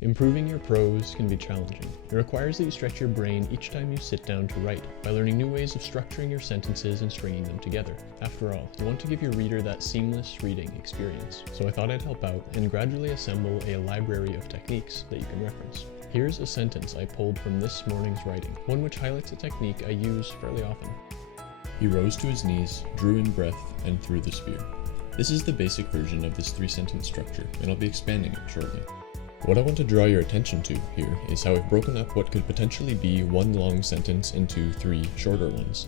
Improving your prose can be challenging. It requires that you stretch your brain each time you sit down to write, by learning new ways of structuring your sentences and stringing them together. After all, you want to give your reader that seamless reading experience. So I thought I'd help out and gradually assemble a library of techniques that you can reference. Here's a sentence I pulled from this morning's writing, one which highlights a technique I use fairly often. He rose to his knees, drew in breath, and threw the spear. This is the basic version of this three-sentence structure, and I'll be expanding it shortly. What I want to draw your attention to here is how I've broken up what could potentially be one long sentence into three shorter ones.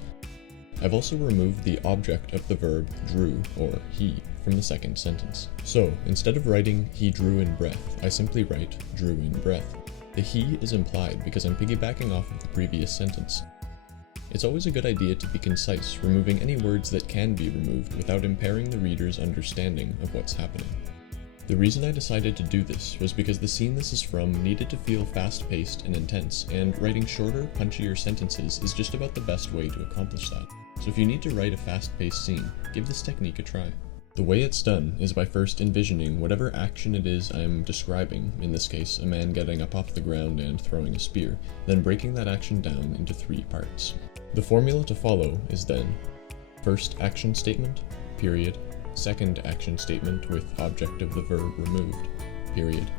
I've also removed the object of the verb drew, or he, from the second sentence. So, instead of writing he drew in breath, I simply write drew in breath. The he is implied because I'm piggybacking off of the previous sentence. It's always a good idea to be concise, removing any words that can be removed without impairing the reader's understanding of what's happening. The reason I decided to do this was because the scene this is from needed to feel fast-paced and intense, and writing shorter, punchier sentences is just about the best way to accomplish that. So if you need to write a fast-paced scene, give this technique a try. The way it's done is by first envisioning whatever action it is I'm describing, in this case a man getting up off the ground and throwing a spear, then breaking that action down into three parts. The formula to follow is then: first action statement, period, second action statement with object of the verb removed, period,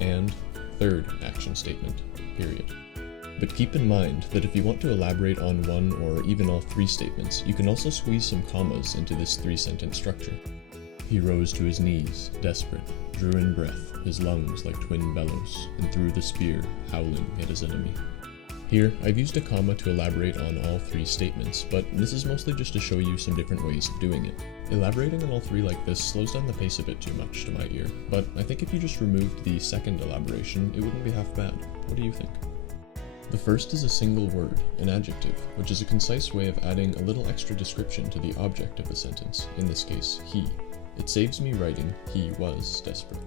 and third action statement, period. But keep in mind that if you want to elaborate on one or even all three statements, you can also squeeze some commas into this three-sentence structure. He rose to his knees, desperate, drew in breath, his lungs like twin bellows, and threw the spear, howling at his enemy. Here, I've used a comma to elaborate on all three statements, but this is mostly just to show you some different ways of doing it. Elaborating on all three like this slows down the pace a bit too much to my ear, but I think if you just removed the second elaboration, it wouldn't be half bad. What do you think? The first is a single word, an adjective, which is a concise way of adding a little extra description to the object of the sentence, in this case, he. It saves me writing, he was desperate.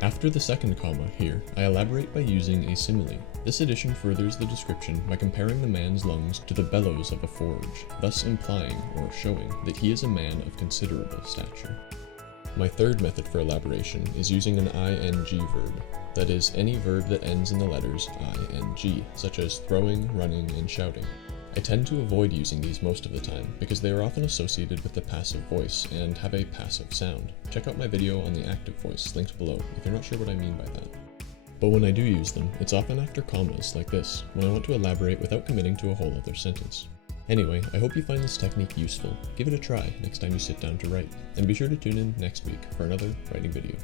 After the second comma here, I elaborate by using a simile. This addition furthers the description by comparing the man's lungs to the bellows of a forge, thus implying or showing that he is a man of considerable stature. My third method for elaboration is using an ing verb, that is, any verb that ends in the letters ing, such as throwing, running, and shouting. I tend to avoid using these most of the time because they are often associated with the passive voice and have a passive sound. Check out my video on the active voice, linked below, if you're not sure what I mean by that. But when I do use them, it's often after commas like this, when I want to elaborate without committing to a whole other sentence. Anyway, I hope you find this technique useful. Give it a try next time you sit down to write, and be sure to tune in next week for another writing video.